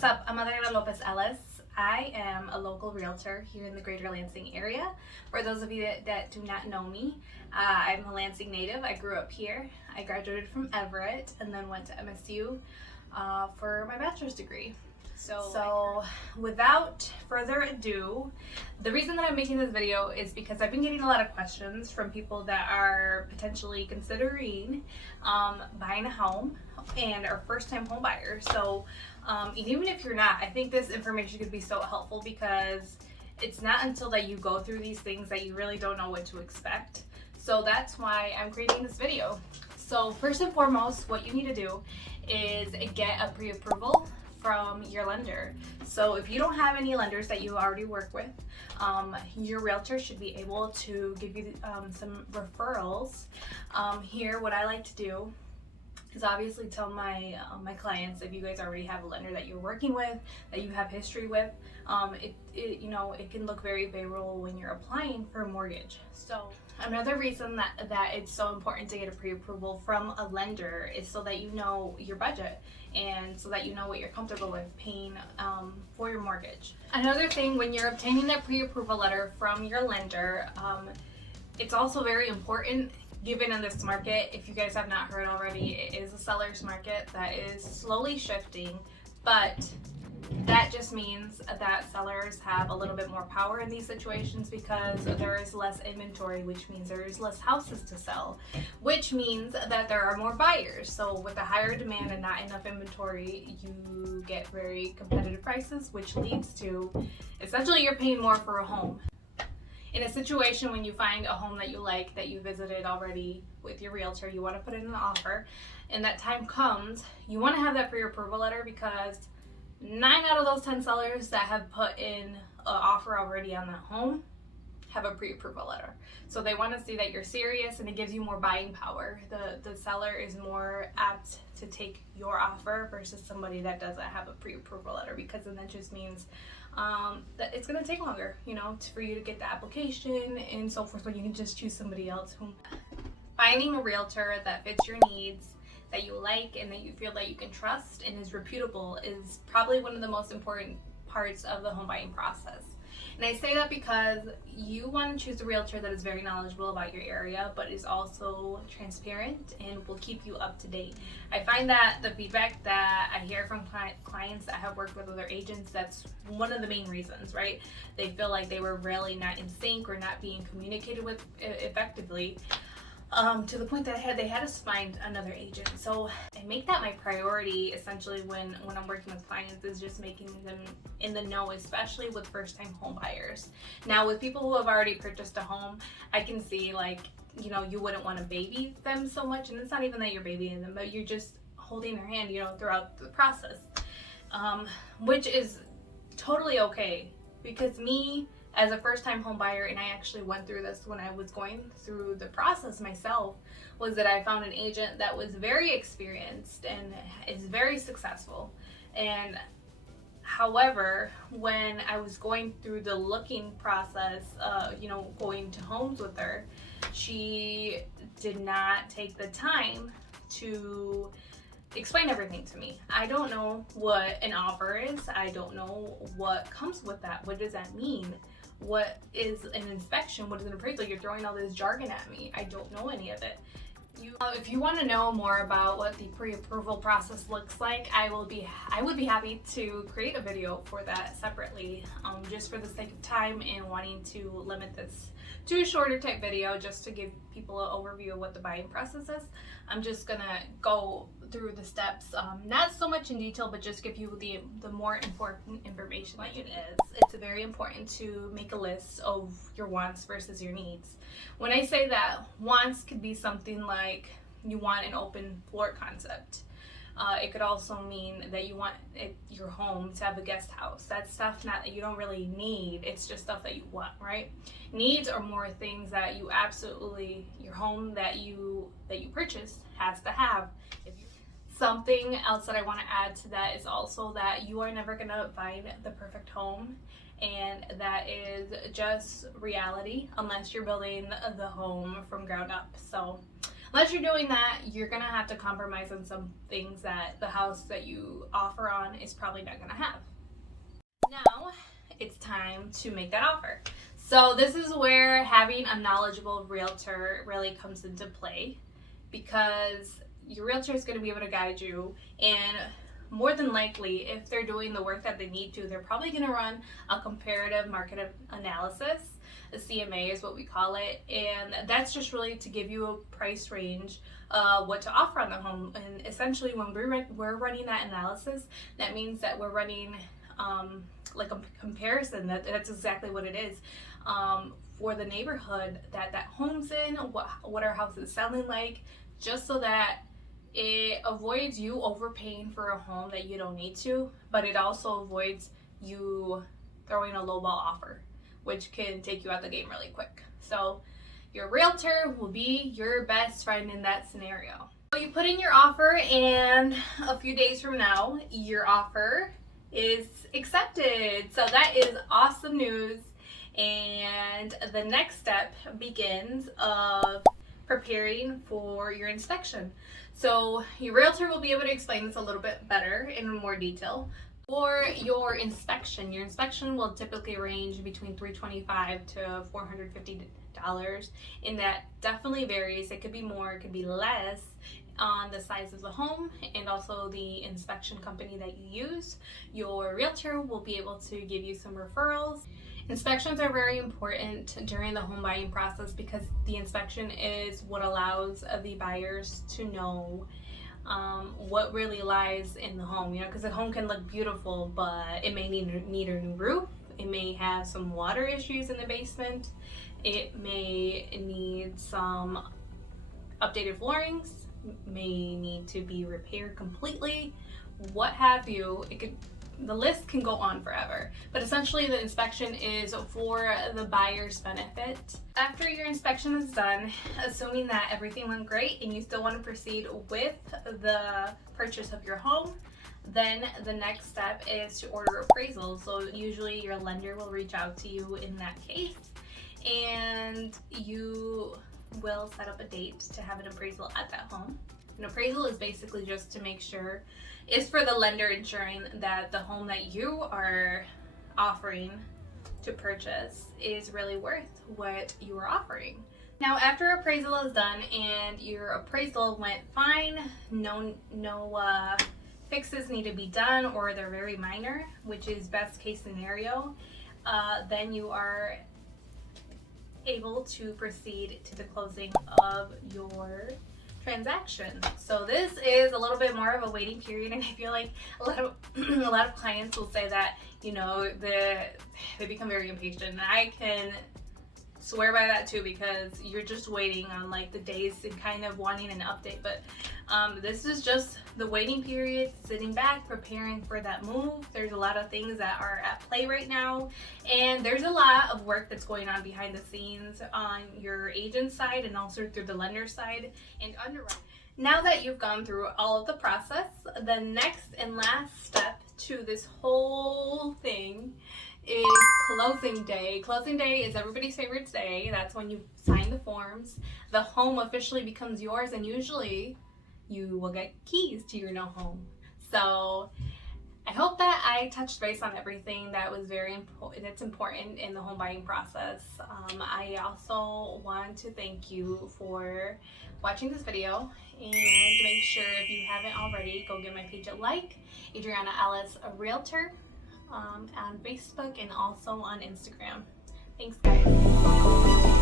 what's up? I'm Adriana Lopez Ellis. I am a local realtor here in the greater Lansing area. For those of you that do not know me, I'm a Lansing native. I grew up here. I graduated from Everett and then went to MSU for my bachelor's degree. So without further ado, the reason that I'm making this video is because I've been getting a lot of questions from people that are potentially considering buying a home and are first-time home buyers. So even if you're not, I think this information could be so helpful because it's not until that you go through these things that you really don't know what to expect. So that's why I'm creating this video. So first and foremost, what you need to do is get a pre-approval from your lender. So if you don't have any lenders that you already work with, your realtor should be able to give you some referrals. Here, what I like to do is obviously tell my clients, if you guys already have a lender that you're working with, that you have history with, it can look very favorable when you're applying for a mortgage. So another reason that it's so important to get a pre-approval from a lender is so that you know your budget and so that you know what you're comfortable with paying for your mortgage. Another thing, when you're obtaining that pre-approval letter from your lender, it's also very important, given in this market, if you guys have not heard already, it is a seller's market that is slowly shifting, but that just means that sellers have a little bit more power in these situations because there is less inventory, which means there is less houses to sell, which means that there are more buyers. So with a higher demand and not enough inventory, you get very competitive prices, which leads to essentially you're paying more for a home. In a situation when you find a home that you like, that you visited already with your realtor, you want to put in an offer, and that time comes, you want to have that pre-approval letter because 9 out of those 10 sellers that have put in an offer already on that home have a pre-approval letter. So they want to see that you're serious, and it gives you more buying power. The seller is more apt to take your offer versus somebody that doesn't have a pre-approval letter, because then that just means that it's going to take longer, for you to get the application and so forth, when you can just choose somebody else. Finding a realtor that fits your needs, that you like, and that you feel that you can trust and is reputable is probably one of the most important parts of the home buying process. And I say that because you want to choose a realtor that is very knowledgeable about your area, but is also transparent and will keep you up to date. I find that the feedback that I hear from clients that have worked with other agents, that's one of the main reasons, right? They feel like they were really not in sync or not being communicated with effectively. To the point that they had to find another agent. So I make that my priority essentially when I'm working with clients, is just making them in the know, especially with first-time home buyers. Now with people who have already purchased a home, I can see you wouldn't want to baby them so much, and it's not even that you're babying them, but you're just holding their hand throughout the process, which is totally okay. Because me, as a first-time home buyer, and I actually went through this when I was going through the process myself, was that I found an agent that was very experienced and is very successful. And however, when I was going through the looking process, going to homes with her, she did not take the time to explain everything to me. I don't know what an offer is. I don't know what comes with that. What does that mean? What is an inspection? What is an appraisal? You're throwing all this jargon at me. I don't know any of it. If you want to know more about what the pre-approval process looks like, I would be happy to create a video for that separately, just for the sake of time and wanting to limit this to a shorter type video, just to give people an overview of what the buying process is. I'm just gonna go through the steps, not so much in detail, but just give you the more important information that you need. It's very important to make a list of your wants versus your needs. When I say that, wants could be something like you want an open floor concept. It could also mean that you want your home to have a guest house. That's stuff not that you don't really need. It's just stuff that you want, right? Needs are more things that you absolutely, your home that you purchase has to have. Something else that I want to add to that is also that you are never going to find the perfect home, and that is just reality unless you're building the home from ground up. So Unless you're doing that, you're gonna have to compromise on some things that the house that you offer on is probably not gonna have. Now it's time to make that offer. So this is where having a knowledgeable realtor really comes into play, because your realtor is going to be able to guide you, and more than likely, if they're doing the work that they need to, they're probably going to run a comparative market analysis. A CMA is what we call it, and that's just really to give you a price range, what to offer on the home. And essentially, when we're running that analysis, that means that we're running like a comparison. That's exactly what it is, for the neighborhood that home's in, what our house is selling like, just so that it avoids you overpaying for a home that you don't need to, but it also avoids you throwing a lowball offer, which can take you out the game really quick. So your realtor will be your best friend in that scenario. So you put in your offer, and a few days from now, your offer is accepted. So that is awesome news. And the next step begins of preparing for your inspection. So your realtor will be able to explain this a little bit better in more detail. For your inspection will typically range between $325 to $450, and that definitely varies. It could be more, it could be less, on the size of the home and also the inspection company that you use. Your realtor will be able to give you some referrals. Inspections are very important during the home buying process, because the inspection is what allows the buyers to know what really lies in the home, because the home can look beautiful, but it may need a new roof. It may have some water issues in the basement. It may need some updated floorings, may need to be repaired completely, what have you. The list can go on forever, but essentially the inspection is for the buyer's benefit. After your inspection is done, assuming that everything went great and you still want to proceed with the purchase of your home, then the next step is to order appraisals. So usually your lender will reach out to you in that case, and you will set up a date to have an appraisal at that home. An appraisal is basically just to make sure, it's for the lender ensuring that the home that you are offering to purchase is really worth what you are offering. Now, after appraisal is done and your appraisal went fine, no fixes need to be done, or they're very minor, which is best case scenario, then you are able to proceed to the closing of your transaction. So this is a little bit more of a waiting period, and I feel like a lot of clients will say that they become very impatient, and I can swear by that too, because you're just waiting on like the days and kind of wanting an update. But this is just the waiting period, sitting back, preparing for that move. There's a lot of things that are at play right now, and there's a lot of work that's going on behind the scenes on your agent side and also through the lender side and underwriting. Now that you've gone through all of the process, the next and last step to this whole thing is closing day. Closing day is everybody's favorite day. That's when you sign the forms. The home officially becomes yours, and usually you will get keys to your new home. So I hope that I touched base on everything that was that's important in the home buying process. I also want to thank you for watching this video, and make sure, if you haven't already, go give my page a like, Adriana Ellis, a realtor, on Facebook and also on Instagram. Thanks, guys.